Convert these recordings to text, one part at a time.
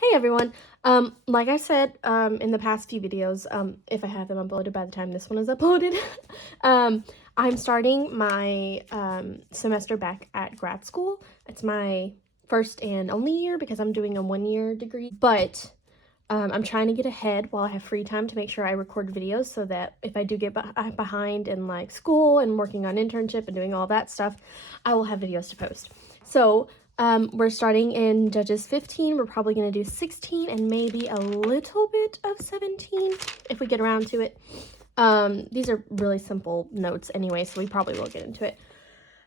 Hey everyone. Like I said, in the past few videos, if I have them uploaded by the time this one is uploaded, um, I'm starting my semester back at grad school. It's my first and only year because I'm doing a 1-year degree, but I'm trying to get ahead while I have free time to make sure I record videos so that if I do get behind in like school and working on internship and doing all that stuff, I will have videos to post. So we're starting in Judges 15. We're probably going to do 16 and maybe a little bit of 17 if we get around to it. These are really simple notes anyway, so we probably will get into it.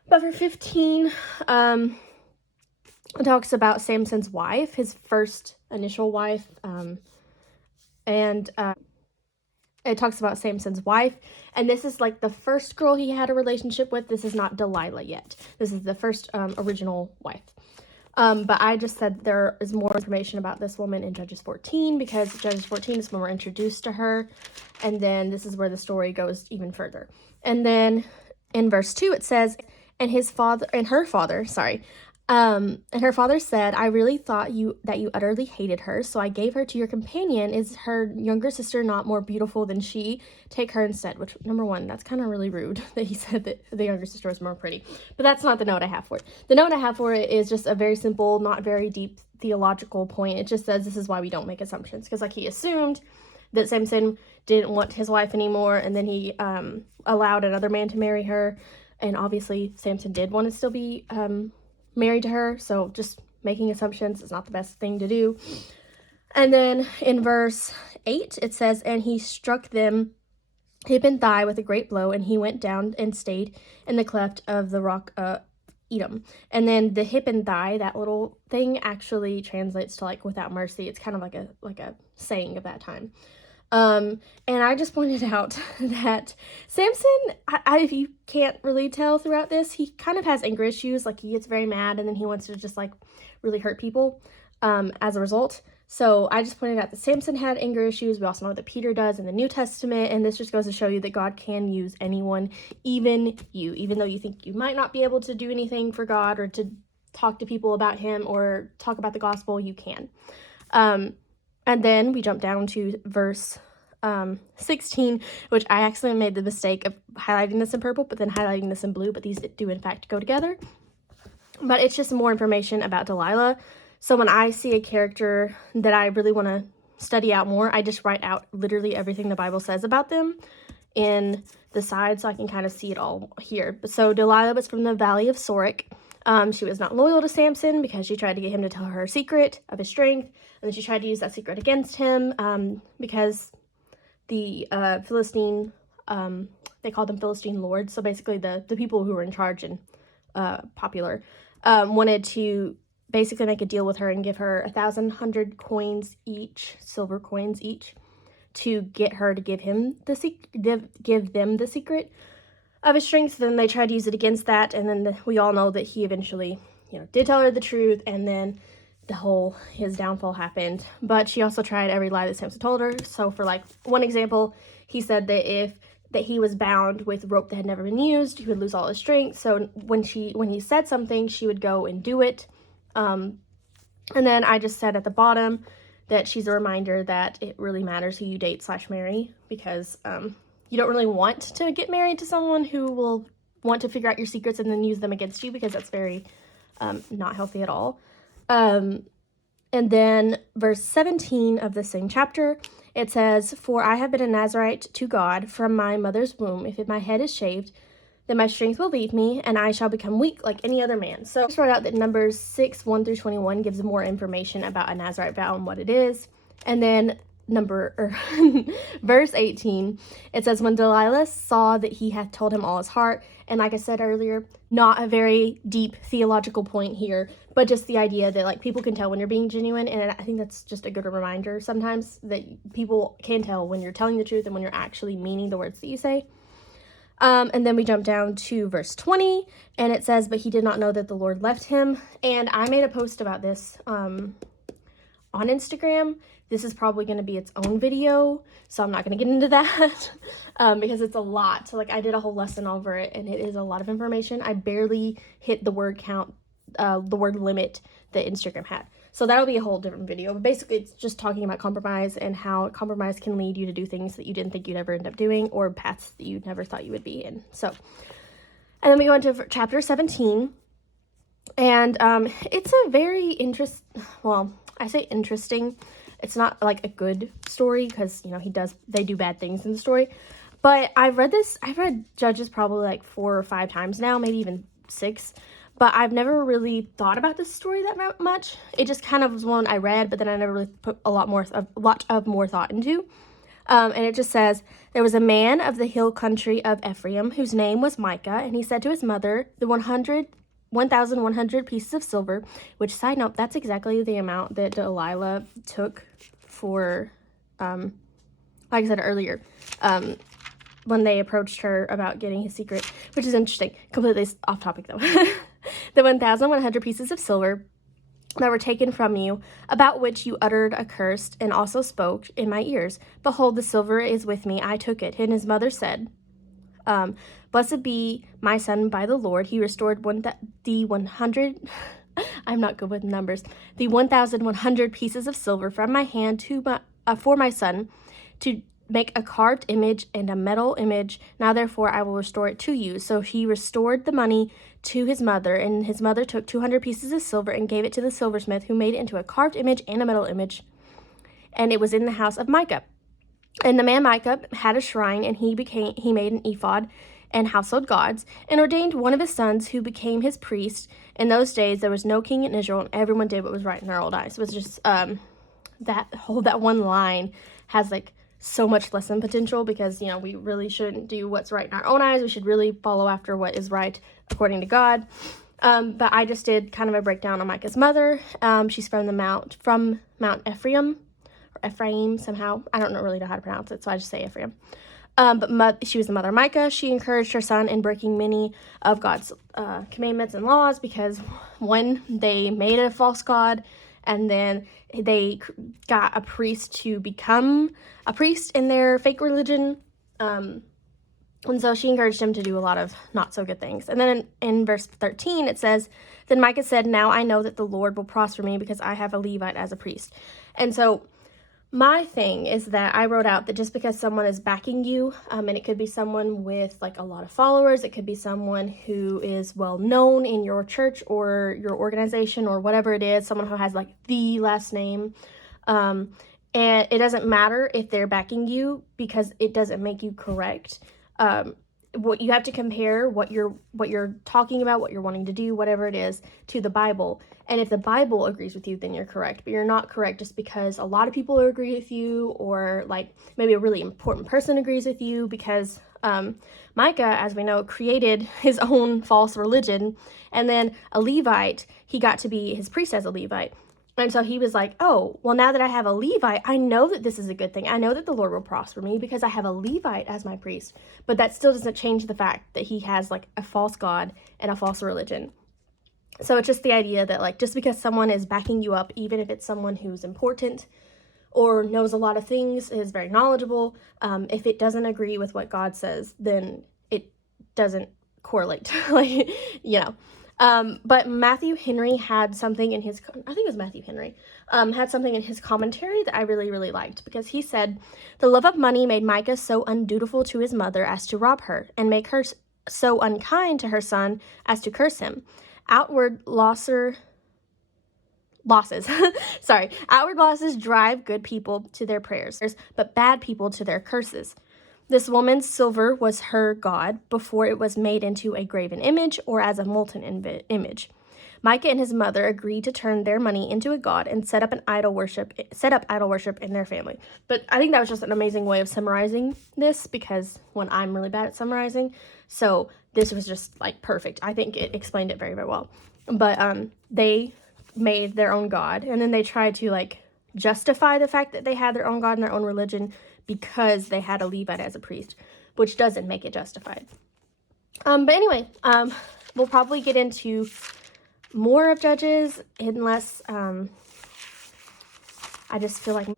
But for 15, it talks about Samson's wife, his first initial wife, and it talks about Samson's wife, and this is like the first girl he had a relationship with. This is not Delilah yet. This is the first original wife. But I just said there is more information about this woman in Judges 14 because Judges 14 is when we're introduced to her, and then this is where the story goes even further. And then in verse 2 it says, and her father said, I really thought that you utterly hated her, so I gave her to your companion. Is her younger sister not more beautiful than she? Take her instead. Which, number one, that's kind of really rude that he said that the younger sister was more pretty. But that's not the note I have for it. The note I have for it is just a very simple, not very deep theological point. It just says this is why we don't make assumptions. Because like he assumed that Samson didn't want his wife anymore, and then he allowed another man to marry her. And obviously Samson did want to still be married to her, so just making assumptions is not the best thing to do. And then in verse 8 it says, and he struck them hip and thigh with a great blow, and he went down and stayed in the cleft of the rock Edom. And then the hip and thigh, that little thing, actually translates to like without mercy. It's kind of like a saying of that time. And I just pointed out that Samson, if you can't really tell throughout this, he kind of has anger issues. Like he gets very mad and then he wants to just like really hurt people as a result. So I just pointed out that Samson had anger issues. We also know that Peter does in the New Testament. And this just goes to show you that God can use anyone, even you, even though you think you might not be able to do anything for God or to talk to people about him or talk about the gospel, you can. And then we jump down to verse 16, which I actually made the mistake of highlighting this in purple, but then highlighting this in blue, but these do in fact go together. But it's just more information about Delilah. So when I see a character that I really want to study out more, I just write out literally everything the Bible says about them in the side so I can kind of see it all here. So Delilah was from the Valley of Sorek. She was not loyal to Samson because she tried to get him to tell her secret of his strength, and then she tried to use that secret against him because the Philistine, they called them Philistine lords, so basically the people who were in charge and popular, wanted to basically make a deal with her and give her 1,100 coins each, silver coins each, to get her to give them the secret of his strength. Then they tried to use it against that, and then we all know that he eventually, did tell her the truth, and then his downfall happened. But she also tried every lie that Samson told her. So for like one example, he said that he was bound with rope that had never been used, he would lose all his strength. So when he said something, she would go and do it. And then I just said at the bottom that she's a reminder that it really matters who you date / marry, because you don't really want to get married to someone who will want to figure out your secrets and then use them against you, because that's very not healthy at all. And then verse 17 of the same chapter, it says, for I have been a Nazarite to God from my mother's womb. If my head is shaved, then my strength will leave me, and I shall become weak like any other man. So I just wrote out that Numbers 6, 1 through 21 gives more information about a Nazarite vow and what it is. And then verse 18, it says, when Delilah saw that he hath told him all his heart, and like I said earlier, not a very deep theological point here, but just the idea that like people can tell when you're being genuine, and I think that's just a good reminder sometimes that people can tell when you're telling the truth and when you're actually meaning the words that you say. And then we jump down to verse 20, and it says, but he did not know that the Lord left him. And I made a post about this on Instagram. This is probably going to be its own video, so I'm not going to get into that because it's a lot. So like I did a whole lesson over it, and it is a lot of information. I barely hit the word count, the word limit that Instagram had. So that'll be a whole different video. But basically, it's just talking about compromise and how compromise can lead you to do things that you didn't think you'd ever end up doing, or paths that you never thought you would be in. So, and then we go into chapter 17. And it's a very well, I say interesting. It's not like a good story because, you know, they do bad things in the story. But I've read Judges probably like 4 or 5 times now, maybe even 6. But I've never really thought about this story that much. It just kind of was one I read, but then I never really put a lot of more thought into. And it just says, there was a man of the hill country of Ephraim whose name was Micah, and he said to his mother, the 1,100 pieces of silver, which, side note, that's exactly the amount that Delilah took for, like I said earlier, when they approached her about getting his secret, which is interesting. Completely off topic, though. The 1,100 pieces of silver that were taken from you, about which you uttered a curse, and also spoke in my ears. Behold, the silver is with me, I took it. And his mother said, blessed be my son by the Lord. He restored the 100, I'm not good with numbers, the 1,100 pieces of silver from my hand for my son, to make a carved image and a metal image. Now therefore I will restore it to you. So he restored the money to his mother, and his mother took 200 pieces of silver and gave it to the silversmith, who made it into a carved image and a metal image. And it was in the house of Micah. And the man Micah had a shrine, and he made an ephod and household gods, and ordained one of his sons, who became his priest. In those days there was no king in Israel, and everyone did what was right in their own eyes. So it was just that one line has like so much lesson potential, because, you know, we really shouldn't do what's right in our own eyes. We should really follow after what is right according to God. But I just did kind of a breakdown on Micah's mother. She's from Mount Ephraim, or Ephraim somehow. I don't really know how to pronounce it, so I just say Ephraim. But she was the mother of Micah. She encouraged her son in breaking many of God's commandments and laws, because one, they made a false god, and then they got a priest to become a priest in their fake religion. And so she encouraged him to do a lot of not so good things. And then in verse 13, it says, then Micah said, now I know that the Lord will prosper me, because I have a Levite as a priest. And so my thing is that I wrote out that just because someone is backing you, and it could be someone with like a lot of followers, it could be someone who is well known in your church or your organization or whatever it is, someone who has like the last name, and it doesn't matter if they're backing you, because it doesn't make you correct. What you have to compare what you're talking about, what you're wanting to do, whatever it is, to the Bible. And if the Bible agrees with you, then you're correct. But you're not correct just because a lot of people agree with you, or like maybe a really important person agrees with you, because Micah, as we know, created his own false religion. And then a Levite, he got to be his priest as a Levite. And so he was like, oh, well, now that I have a Levite, I know that this is a good thing. I know that the Lord will prosper me because I have a Levite as my priest. But that still doesn't change the fact that he has like a false god and a false religion. So it's just the idea that like, just because someone is backing you up, even if it's someone who's important or knows a lot of things, is very knowledgeable, if it doesn't agree with what God says, then it doesn't correlate. Like, you know. But Matthew Henry had something in his, I think it was Matthew Henry, had something in his commentary that I really, really liked, because he said, the love of money made Micah so undutiful to his mother as to rob her, and make her so unkind to her son as to curse him. Outward losses drive good people to their prayers, but bad people to their curses. This woman's silver was her god before it was made into a graven image or as a molten image. Micah and his mother agreed to turn their money into a god and set up idol worship in their family. But I think that was just an amazing way of summarizing this, because when I'm really bad at summarizing, so this was just like perfect. I think it explained it very, very well. But they made their own god, and then they tried to like justify the fact that they had their own god and their own religion because they had a Levite as a priest, which doesn't make it justified. But anyway, we'll probably get into more of Judges, unless I just feel like.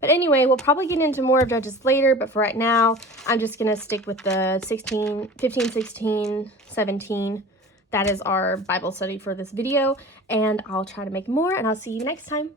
But anyway, we'll probably get into more of Judges later, but for right now, I'm just going to stick with the 15, 16, 17 that is our Bible study for this video, and I'll try to make more, and I'll see you next time.